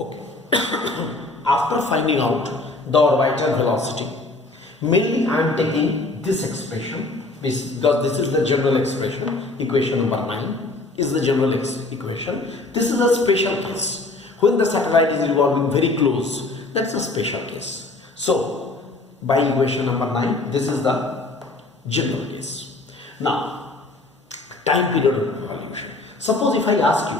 Okay. After finding out the orbital velocity, mainly I am taking this expression because this is the general expression. Equation number 9 is the general equation. This is a special case. When the satellite is revolving very close, that's a special case. So, by equation number 9, this is the general case. Now, time period of revolution. Suppose if I ask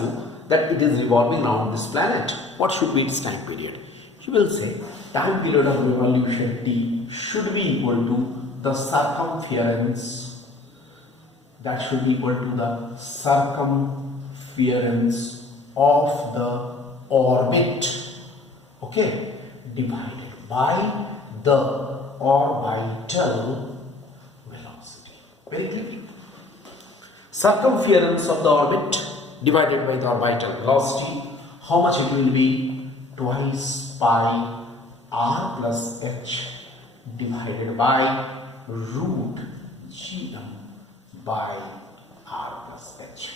you that it is revolving around this planet, what should be its time period? You will say time period of revolution t should be equal to the circumference, that should be equal to the circumference of the orbit, okay, divided by the orbital velocity. Very clear? Circumference of the orbit divided by the orbital velocity, how much it will be? Twice pi r plus h divided by root gm by r plus h.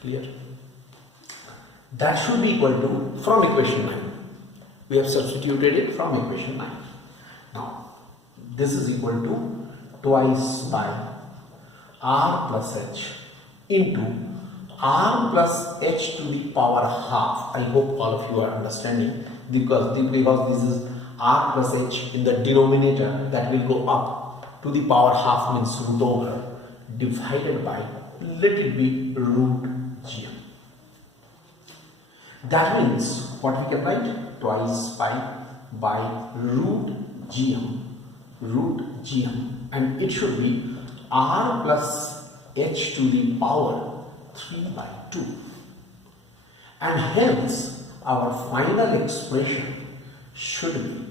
Clear? That should be equal to, from equation 9. We have substituted it from equation 9. Now, this is equal to twice pi r plus h into r plus h to the power half. I hope all of you are understanding, because this is r plus h in the denominator, that will go up to the power half, means root over, divided by, let it be root gm. That means what we can write? Twice pi by root gm, and it should be r plus h to the power 3 by 2, and hence our final expression should be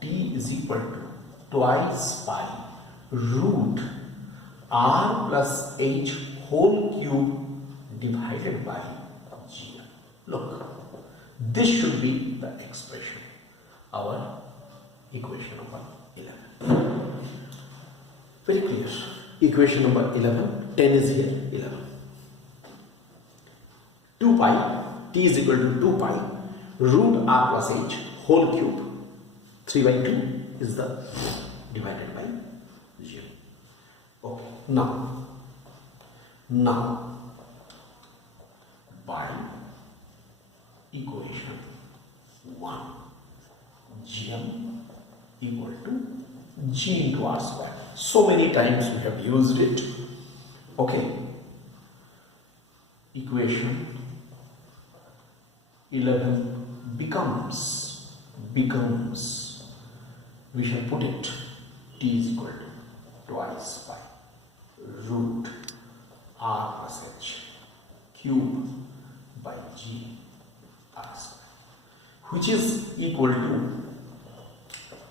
t is equal to twice pi root r plus h whole cube divided by g. Look, this should be the expression, our equation number 11. Very clear. Equation number 11, 10 is here, 11. 2 pi, t is equal to 2 pi root r plus h whole cube, 3 by 2 is the divided by 0. Okay, now by equation 1, gm equal to g into r square. So many times we have used it. Okay, equation 11 becomes, we shall put it, t is equal to twice pi root r plus h cube by g r square, which is equal to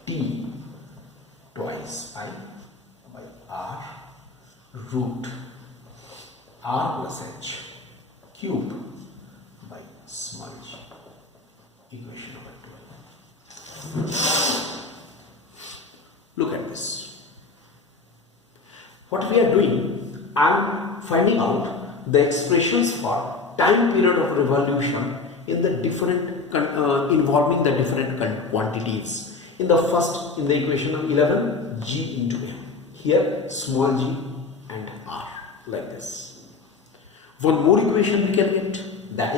t twice pi by r root r plus h cube by small g. Equation number 12. Look at this. What we are doing, I am finding out the expressions for time period of revolution in the different involving the different quantities. In the first, in the equation of 11, g into m. Here small g and r, like this. One more equation we can get, that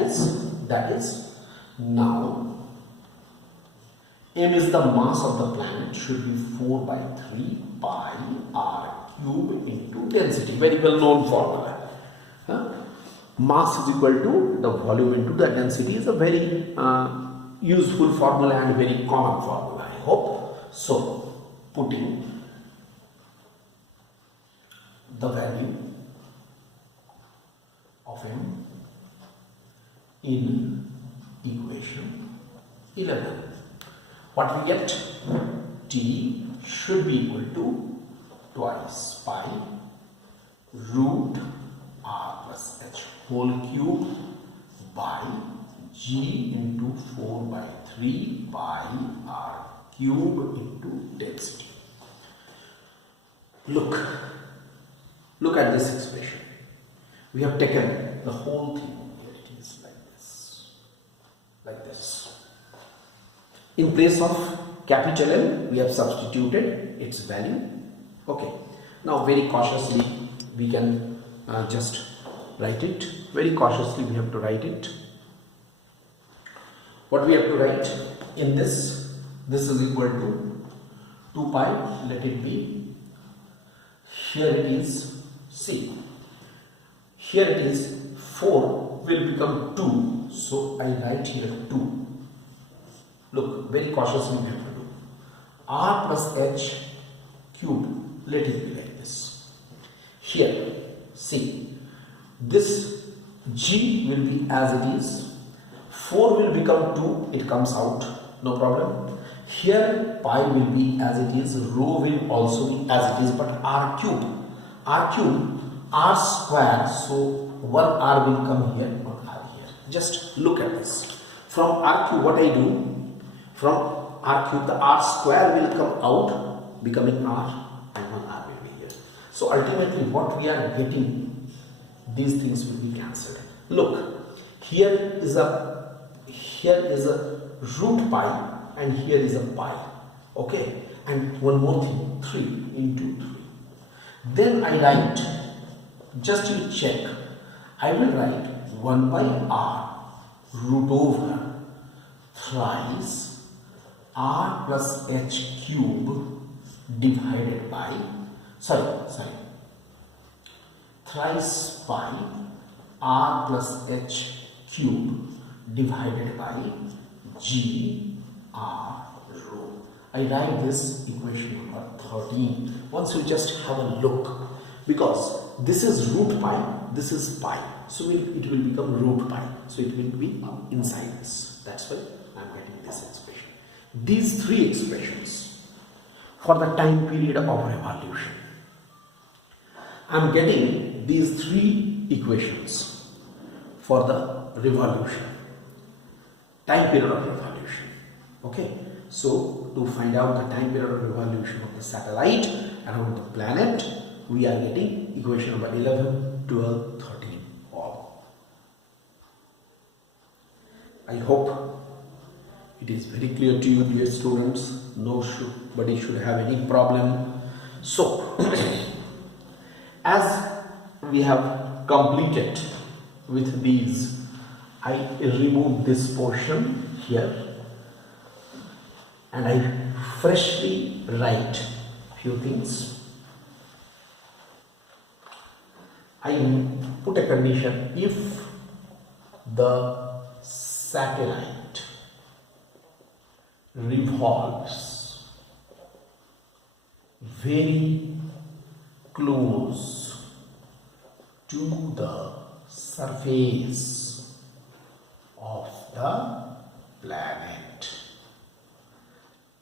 is now m is the mass of the planet, should be 4 by 3 pi r cube into density, very well known formula. Mass is equal to the volume into the density is a very useful formula and very common formula, I hope. So, putting the value of m in equation 11, what we get? T should be equal to twice pi root r plus h whole cube by g into 4 by 3 pi r cube into density. Look at this expression. We have taken the whole thing. Here it is like this. this. In place of capital L, we have substituted its value. Okay. Now very cautiously we can just write it. Very cautiously we have to write it. What we have to write in this? This is equal to 2 pi. Let it be. Here it is. See. Here it is 4 will become 2. So I write here 2. Look, very cautiously we have to do. R plus H cube. Let it be like this. Here, see, this G will be as it is. 4 will become 2. It comes out. No problem. Here pi will be as it is. Rho will also be as it is. But R cube. R cube. R square. So 1 R will come here. 1 R here. Just look at this. From R cube, what I do? From R cube, the R square will come out, becoming R, and 1 R will be here. So ultimately what we are getting, these things will be cancelled. Look, here is a root pi and here is a pi. Okay, and one more thing, 3 into 3. Then I write, just you check, I will write 1 by R root over thrice R plus H cube divided by, thrice pi R plus H cube divided by G R rho. I write this equation number 13. Once you just have a look, because this is root pi, this is pi, so it will become root pi, so it will be inside this. That's why I am getting this expression. These 3 expressions for the time period of revolution. I am getting these 3 equations for the revolution, time period of revolution. Okay, so to find out the time period of revolution of the satellite around the planet, we are getting equation number 11, 12, 13 all. I hope it is very clear to you, dear students. Nobody should have any problem. So, as we have completed with these, I remove this portion here and I freshly write few things. I put a condition: if the satellite revolves very close to the surface of the planet,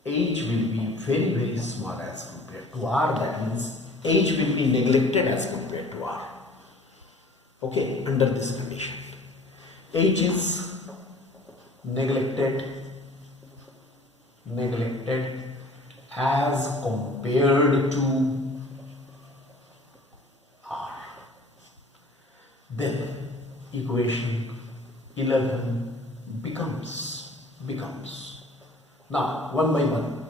H will be very small as compared to R. That means H will be neglected as compared to R. Okay, under this condition, H is neglected as compared to R. Then equation 11 becomes now one by one.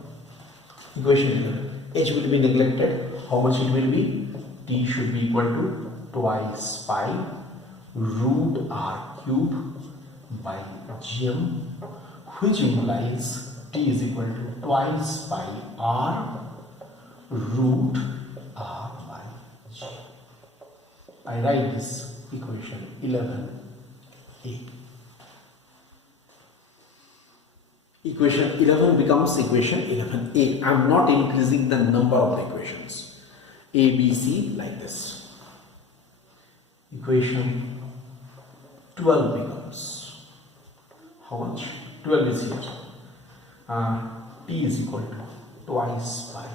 Equation 11, H will be neglected. How much it will be? T should be equal to twice pi root R cube by gm, which implies T is equal to twice pi R root R by G. I write this equation 11a. Equation 11 becomes equation 11a. I am not increasing the number of equations. A, B, C like this. Equation 12 becomes, how much? 12 is here. T is equal to twice pi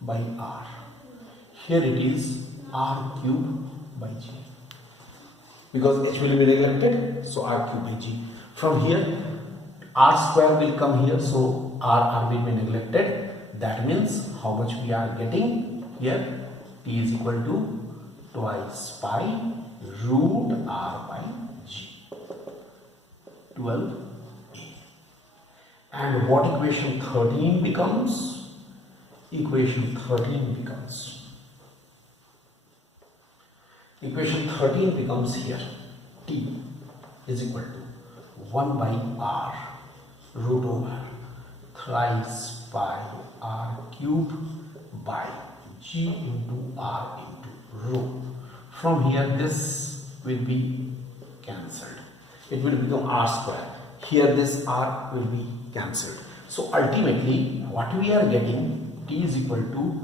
by R. Here it is R cube by G. Because H will be neglected, so R cube by G. From here, R square will come here, so R will be neglected. That means how much we are getting here? T is equal to twice pi root R by G. 12a. And what equation 13 becomes? Equation 13 becomes here t is equal to 1 by r root over thrice pi r cube by g into r into rho. From here this will be cancelled. It will become r square. Here this r will be cancelled. So ultimately what we are getting, t is equal to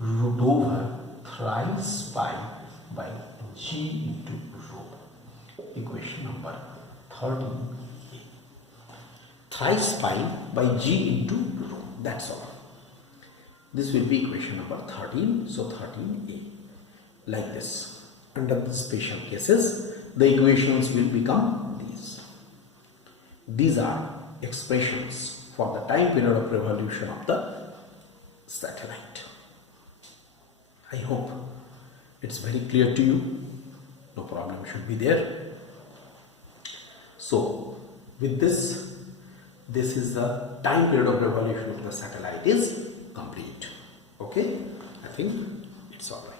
root over thrice pi by g into rho. Equation number 13a. Thrice pi by g into rho. That's all. This will be equation number 13. So 13a. Like this. Under the special cases, the equations will become these. These are expressions for the time period of revolution of the satellite. I hope it's very clear to you. No problem should be there. So with this is the time period of revolution of the satellite is complete. Okay, I think it's all right.